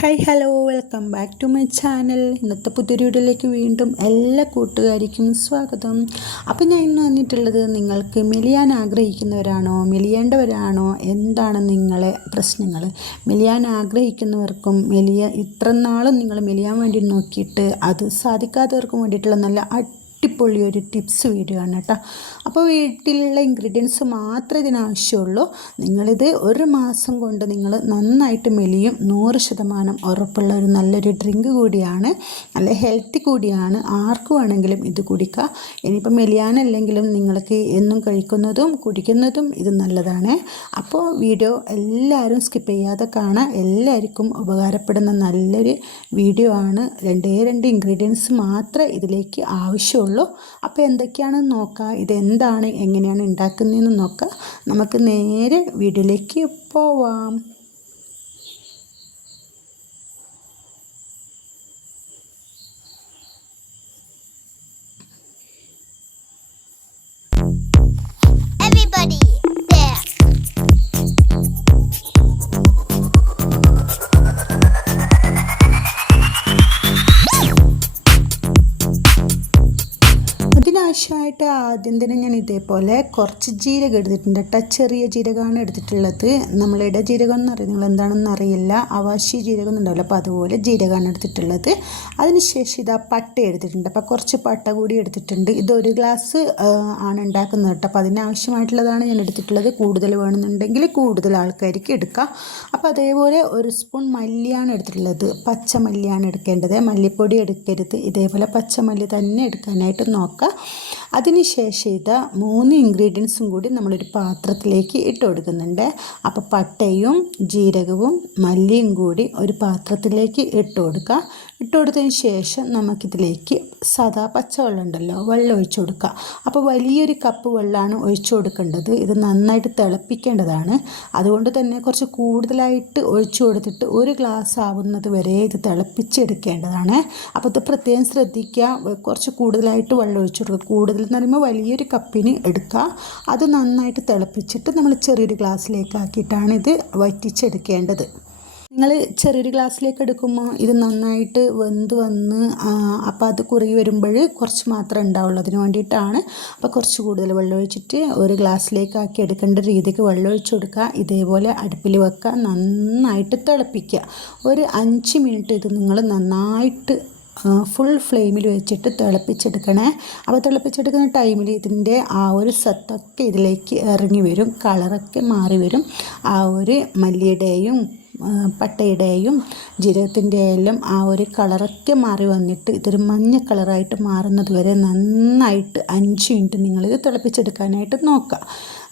Hi hello welcome back to my channel. ഇന്നത്തെ പുതിയൊരു വീഡിയോയിലേക്ക് വീണ്ടും എല്ലാ കൂട്ടുകാരിക്കും സ്വാഗതം. അപ്പോൾ ഞാൻ ഇന്ന് വന്നിട്ടുള്ളത് നിങ്ങൾക്ക് മെലിയാൻ ആഗ്രഹിക്കുന്നവരാണോ മെലിയേണ്ടവരാണോ എന്താണ് നിങ്ങളെ പ്രശ്നങ്ങൾ? മെലിയാൻ ആഗ്രഹിക്കുന്നവർക്കും മെലിയ ഇത്ര നാളും നിങ്ങൾ മെലിയാൻ വേണ്ടി നോക്കിയിട്ട് അത് സാധിക്കാത്തവർക്കും വേണ്ടിയിട്ടുള്ള നല്ല അടിപൊളി ഒരു ടിപ്സ് വീഡിയോ ആണ് കേട്ടോ. അപ്പോൾ വീട്ടിലുള്ള ഇൻഗ്രീഡിയൻസ് മാത്രമേ ഇതിനാവശ്യമുള്ളൂ നിങ്ങളിത് ഒരു മാസം കൊണ്ട് നിങ്ങൾ നന്നായിട്ട് മെലിയും നൂറ് ശതമാനം ഉറപ്പുള്ള ഒരു നല്ലൊരു ഡ്രിങ്ക് കൂടിയാണ്. നല്ല ഹെൽത്തി കൂടിയാണ്. ആർക്കും വേണമെങ്കിലും ഇത് കുടിക്കുക ഇനിയിപ്പോൾ മെലിയാനല്ലെങ്കിലും നിങ്ങൾക്ക് എന്നും കഴിക്കുന്നതും കുടിക്കുന്നതും ഇത് നല്ലതാണ്. അപ്പോൾ വീഡിയോ എല്ലാവരും സ്കിപ്പ് ചെയ്യാതെ കാണാൻ എല്ലാവർക്കും ഉപകാരപ്പെടുന്ന നല്ലൊരു വീഡിയോ ആണ്. രണ്ടേ രണ്ട് ഇൻഗ്രീഡിയൻസ് മാത്രമേ ഇതിലേക്ക് ആവശ്യമുള്ളൂ. അപ്പോൾ എന്തൊക്കെയാണെന്ന് നോക്കാം ഇതെന്താണ് എങ്ങനെയാണ് ഉണ്ടാക്കുന്നതെന്ന് നോക്കാം നമുക്ക് നേരെ വീഡിയോയിലേക്ക് പോവാം. അതിനാവശ്യമായിട്ട് ആദ്യം തന്നെ ഞാൻ ഇതേപോലെ കുറച്ച് ജീരകം എടുത്തിട്ടുണ്ട്. കേട്ടോ ചെറിയ ജീരകമാണ് എടുത്തിട്ടുള്ളത്. നമ്മൾ ഇട ജീരകം എന്ന് പറയുന്നത് എന്താണെന്ന് അറിയില്ല. അവാശി ജീരകം ഉണ്ടാവില്ല അപ്പോൾ അതുപോലെ ജീരകമാണ് എടുത്തിട്ടുള്ളത്. അതിനുശേഷം ഇതാ പട്ട എടുത്തിട്ടുണ്ട്. അപ്പോൾ കുറച്ച് പട്ട കൂടി എടുത്തിട്ടുണ്ട്. ഇത് ഒരു ഗ്ലാസ് ആണ് ഉണ്ടാക്കുന്നത് കേട്ടോ. അപ്പോൾ അതിനാവശ്യമായിട്ടുള്ളതാണ് ഞാൻ എടുത്തിട്ടുള്ളത്. കൂടുതൽ വേണമെന്നുണ്ടെങ്കിൽ കൂടുതൽ ആൾക്കാർക്ക് എടുക്കാം. അപ്പോൾ അതേപോലെ ഒരു സ്പൂൺ മല്ലിയാണ് എടുത്തിട്ടുള്ളത്. പച്ചമല്ലിയാണ് എടുക്കേണ്ടത്. മല്ലിപ്പൊടി എടുക്കരുത്. ഇതേപോലെ പച്ചമല്ലി തന്നെ എടുക്കാനായിട്ട് നോക്കുക അതിനുശേഷം ഇത് മൂന്ന് ഇൻഗ്രീഡിയൻസും കൂടി നമ്മളൊരു പാത്രത്തിലേക്ക് ഇട്ട് കൊടുക്കുന്നുണ്ട്. അപ്പോൾ പട്ടയും ജീരകവും മല്ലിയും കൂടി ഒരു പാത്രത്തിലേക്ക് ഇട്ട് കൊടുക്കുക. ഇട്ട് കൊടുത്തതിന് ശേഷം നമുക്കിതിലേക്ക് സദാ പച്ചവെള്ളം ഉണ്ടല്ലോ വെള്ളം ഒഴിച്ചു കൊടുക്കുക. അപ്പോൾ വലിയൊരു കപ്പ് വെള്ളമാണ് ഒഴിച്ചു കൊടുക്കേണ്ടത്. ഇത് നന്നായിട്ട് തിളപ്പിക്കേണ്ടതാണ്. അതുകൊണ്ട് തന്നെ കുറച്ച് കൂടുതലായിട്ട് ഒഴിച്ചു കൊടുത്തിട്ട് ഒരു ഗ്ലാസ് ആവുന്നത് വരെ ഇത് തിളപ്പിച്ചെടുക്കേണ്ടതാണ്. അപ്പോൾ ഇത് പ്രത്യേകം ശ്രദ്ധിക്കുക. കുറച്ച് കൂടുതലായിട്ട് വെള്ളം ഒഴിച്ചു കൊടുക്കുക. കൂടുതൽ എന്ന് പറയുമ്പോൾ വലിയൊരു കപ്പിന് എടുക്കുക. അത് നന്നായിട്ട് തിളപ്പിച്ചിട്ട് നമ്മൾ ചെറിയൊരു ഗ്ലാസ്സിലേക്ക് ആക്കിയിട്ടാണ് ഇത് വറ്റിച്ചെടുക്കേണ്ടത്. നിങ്ങൾ ചെറിയൊരു ഗ്ലാസ്സിലേക്ക് എടുക്കുമ്പോൾ ഇത് നന്നായിട്ട് വെന്ത് വന്ന് അപ്പോൾ അത് കുറുകി വരുമ്പോൾ കുറച്ച് മാത്രമേ ഉണ്ടാവുള്ളൂ. അതിന് വേണ്ടിയിട്ടാണ് അപ്പോൾ കുറച്ച് കൂടുതൽ വെള്ളം ഒഴിച്ചിട്ട് ഒരു ഗ്ലാസ്സിലേക്ക് ആക്കി എടുക്കേണ്ട രീതിക്ക് വെള്ളം ഒഴിച്ച് കൊടുക്കുക. ഇതേപോലെ അടുപ്പിൽ വെക്കുക. നന്നായിട്ട് തിളപ്പിക്കുക. ഒരു അഞ്ച് മിനിറ്റ് ഇത് നിങ്ങൾ നന്നായിട്ട് ഫുൾ ഫ്ലെയിമിൽ വെച്ചിട്ട് തിളപ്പിച്ചെടുക്കണേ. അപ്പോൾ തിളപ്പിച്ചെടുക്കുന്ന ടൈമിൽ ഇതിന്റെ ആ ഒരു സത്തൊക്കെ ഇതിലേക്ക് ഇറങ്ങി വരും. കളറൊക്കെ മാറി വരും. ആ ഒരു മല്ലിയുടെയും പട്ടയുടെയും ജീരകത്തിന്റെ എല്ലാം ആ ഒരു കളറൊക്കെ മാറി വന്നിട്ട് ഇതൊരു മഞ്ഞ കളറായിട്ട് മാറുന്നത് വരെ നന്നായിട്ട് അഞ്ച് മിനിറ്റ് ഇത് തിളപ്പിച്ചെടുക്കാനായിട്ട് നോക്കുക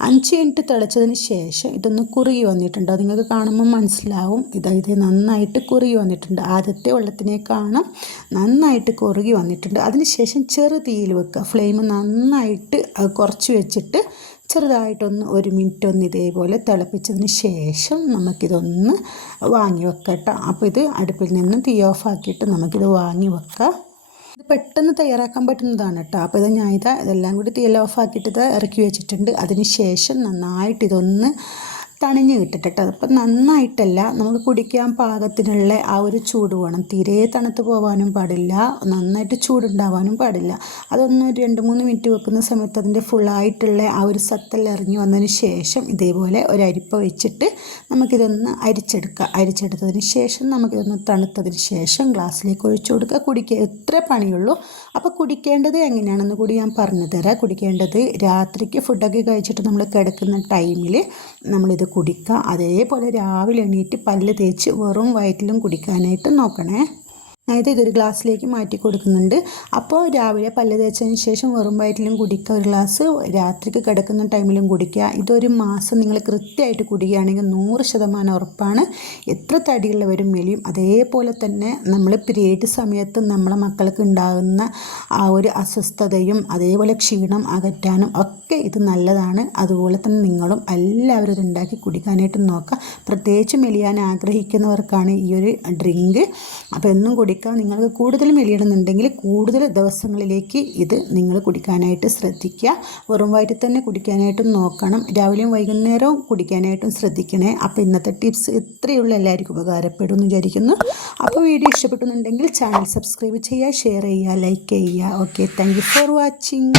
അഞ്ച് മിനിറ്റ് തിളച്ചതിന് ശേഷം ഇതൊന്ന് കുറുകി വന്നിട്ടുണ്ട്. നിങ്ങൾക്ക് കാണുമ്പോൾ മനസ്സിലാവും. ഇത് ഇത് നന്നായിട്ട് കുറുകി വന്നിട്ടുണ്ട്. ആദ്യത്തെ വെള്ളത്തിനേക്കാളും നന്നായിട്ട് കുറുകി വന്നിട്ടുണ്ട്. അതിന് ശേഷം ചെറു തീയിൽ വെക്കുക. ഫ്ലെയിം നന്നായിട്ട് കുറച്ച് വെച്ചിട്ട് ചെറുതായിട്ടൊന്ന് ഒരു മിനിറ്റ് ഒന്ന് ഇതേപോലെ തിളപ്പിച്ചതിന് ശേഷം നമുക്കിതൊന്ന് വാങ്ങി വെക്കാം അപ്പോൾ ഇത് അടുപ്പിൽ നിന്ന് തീ ഓഫ് ആക്കിയിട്ട് നമുക്കിത് വാങ്ങി വെക്കാം. ഇത് പെട്ടെന്ന് തയ്യാറാക്കാൻ പറ്റുന്നതാണ് കേട്ടോ. അപ്പോൾ ഇത് ഞാൻ ഇതാ ഇതെല്ലാം കൂടി തീ ഓഫ് ആക്കിയിട്ട് ഇത് ഇറക്കി വെച്ചിട്ടുണ്ട്. അതിന് ശേഷം നന്നായിട്ട് ഇതൊന്ന് തണിഞ്ഞ് കിട്ടിട്ട് അപ്പം നന്നായിട്ടല്ല നമുക്ക് കുടിക്കാൻ പാകത്തിനുള്ള ആ ഒരു ചൂട് വേണം. തീരെ തണുത്ത് പോകാനും പാടില്ല നന്നായിട്ട് ചൂടുണ്ടാവാനും പാടില്ല. അതൊന്ന് രണ്ട് മൂന്ന് മിനിറ്റ് വെക്കുന്ന സമയത്ത് അതിന്റെ ഫുള്ളായിട്ടുള്ള ആ ഒരു സത്തെല്ലാം ഇറങ്ങി വന്നതിന് ശേഷം ഇതേപോലെ ഒരു അരിപ്പ വെച്ചിട്ട് നമുക്കിതൊന്ന് അരിച്ചെടുക്കുക അരിച്ചെടുത്തതിന് ശേഷം നമുക്കിതൊന്ന് തണുത്തതിന് ശേഷം ഗ്ലാസ്സിലേക്ക് ഒഴിച്ചു കൊടുക്കുക. കുടിക്കുക എത്ര പണിയുള്ളൂ? അപ്പോൾ കുടിക്കേണ്ടത് എങ്ങനെയാണെന്ന് കൂടി ഞാൻ പറഞ്ഞു തരാം കുടിക്കേണ്ടത് രാത്രിക്ക് ഫുഡൊക്കെ കഴിച്ചിട്ട് നമ്മൾ കിടക്കുന്ന ടൈമിൽ നമ്മളിത് കുടിക്കുക അതേപോലെ രാവിലെ എണീറ്റ് പല്ല് തേച്ച് വെറും വയറ്റിലും കുടിക്കാനായിട്ട് നോക്കണേ. അതായത് ഇതൊരു ഗ്ലാസ്സിലേക്ക് മാറ്റി കൊടുക്കുന്നുണ്ട്. അപ്പോൾ രാവിലെ പല്ല് തേച്ചതിന് ശേഷം വെറും വയറ്റിലും കുടിക്കുക ഒരു ഗ്ലാസ് രാത്രിക്ക് കിടക്കുന്ന ടൈമിലും കുടിക്കുക. ഇതൊരു മാസം നിങ്ങൾ കൃത്യമായിട്ട് കുടിക്കുകയാണെങ്കിൽ നൂറ് ശതമാനം ഉറപ്പാണ്. എത്ര തടിയുള്ളവരും മെലിയും അതേപോലെ തന്നെ നമ്മൾ പീരീഡ് സമയത്ത് നമ്മളെ മക്കൾക്ക് ഉണ്ടാകുന്ന ആ ഒരു അസ്വസ്ഥതയും അതേപോലെ ക്ഷീണം അകറ്റാനും ഒക്കെ ഇത് നല്ലതാണ്. അതുപോലെ തന്നെ നിങ്ങളും എല്ലാവരും ഇത് ഉണ്ടാക്കി കുടിക്കാനായിട്ട് നോക്കുക. പ്രത്യേകിച്ച് മെലിയാൻ ആഗ്രഹിക്കുന്നവർക്കാണ് ഈ ഒരു ഡ്രിങ്ക്. അപ്പോൾ എന്നും കുടി കുടിക്കാം നിങ്ങൾക്ക് കൂടുതൽ മെലിയണമെന്നുണ്ടെങ്കിൽ കൂടുതൽ ദിവസങ്ങളിലേക്ക് ഇത് നിങ്ങൾ കുടിക്കാനായിട്ട് ശ്രദ്ധിക്കുക. വെറും വയറ്റിൽ തന്നെ കുടിക്കാനായിട്ടും നോക്കണം. രാവിലെയും വൈകുന്നേരവും കുടിക്കാനായിട്ടും ശ്രദ്ധിക്കണേ. അപ്പോൾ ഇന്നത്തെ ടിപ്സ് ഇത്രയുള്ള. എല്ലാവർക്കും ഉപകാരപ്പെടും എന്ന് വിചാരിക്കുന്നു. അപ്പോൾ വീഡിയോ ഇഷ്ടപ്പെട്ടുന്നുണ്ടെങ്കിൽ ചാനൽ സബ്സ്ക്രൈബ് ചെയ്യുക ഷെയർ ചെയ്യുക ലൈക്ക് ചെയ്യുക. ഓക്കെ. Thank for watching.